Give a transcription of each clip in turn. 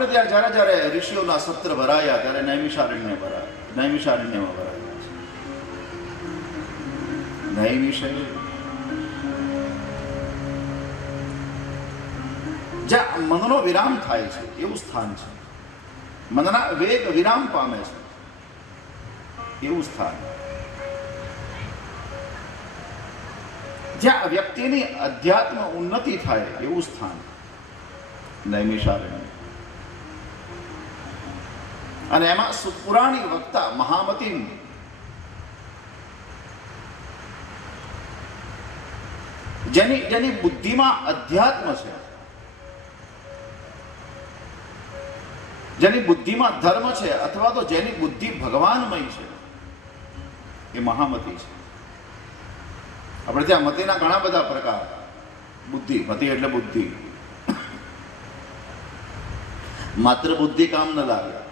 આપણે ત્યાં જ્યારે જ્યારે ઋષિઓના સત્ર ભરાયા ત્યારે નૈમિષારણ્ય ભરાયા. નૈમિષારણ્યમાં ભરાયા. છે નૈમિષ જ્યાં મનનો વિરામ થાય છે, એવું સ્થાન છે. મનના વેગ વિરામ પામે છે. એવું સ્થાન. જ્યાં વ્યક્તિની અધ્યાત્મ ઉન્નતિ થાય, એવું સ્થાન. નૈમિષારણ્ય. અને એમાં સુપુરાણી વક્તા મહામતી જેની જેની બુદ્ધિમાં અધ્યાત્મ છે. જેની બુદ્ધિમાં ધર્મ છે અથવા તો જેની બુદ્ધિ ભગવાનમય છે, એ મહામતી છે. આપણે ત્યાં મતીના ઘણા બધા પ્રકાર. બુદ્ધિ, મતી એટલે બુદ્ધિ. માત્ર બુદ્ધિ કામ ન લાગે.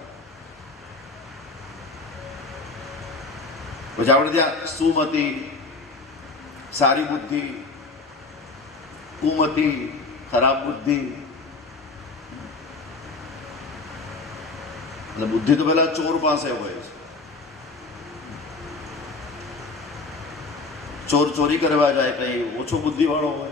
પછી આપણે ત્યાં સુમતી સારી બુદ્ધિ કુમતી ખરાબ બુદ્ધિ એટલે બુદ્ધિ તો પેલા ચોર પાસે હોય છે. ચોર ચોરી કરવા જાય કઈ ઓછો બુદ્ધિવાળો હોય.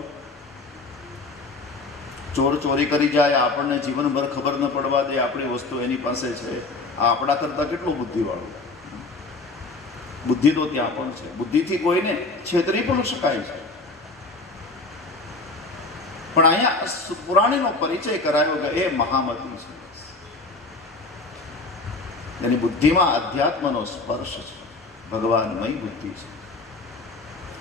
ચોર ચોરી કરી જાય, આપણને જીવનભર ખબર ન પડવા દે, આપણી વસ્તુ એની પાસે છે. આ આપણા કરતાં કેટલું બુદ્ધિવાળું બુદ્ધિ તો ત્યાં પણ છે. બુદ્ધિથી કોઈને છેતરી પણ શકાય છે. પણ અહીંયા પુરાણીનો પરિચય કરાયો કે એ મહામતી છે. એની બુદ્ધિમાં અધ્યાત્મનો સ્પર્શ છે. ભગવાનમય બુદ્ધિ છે.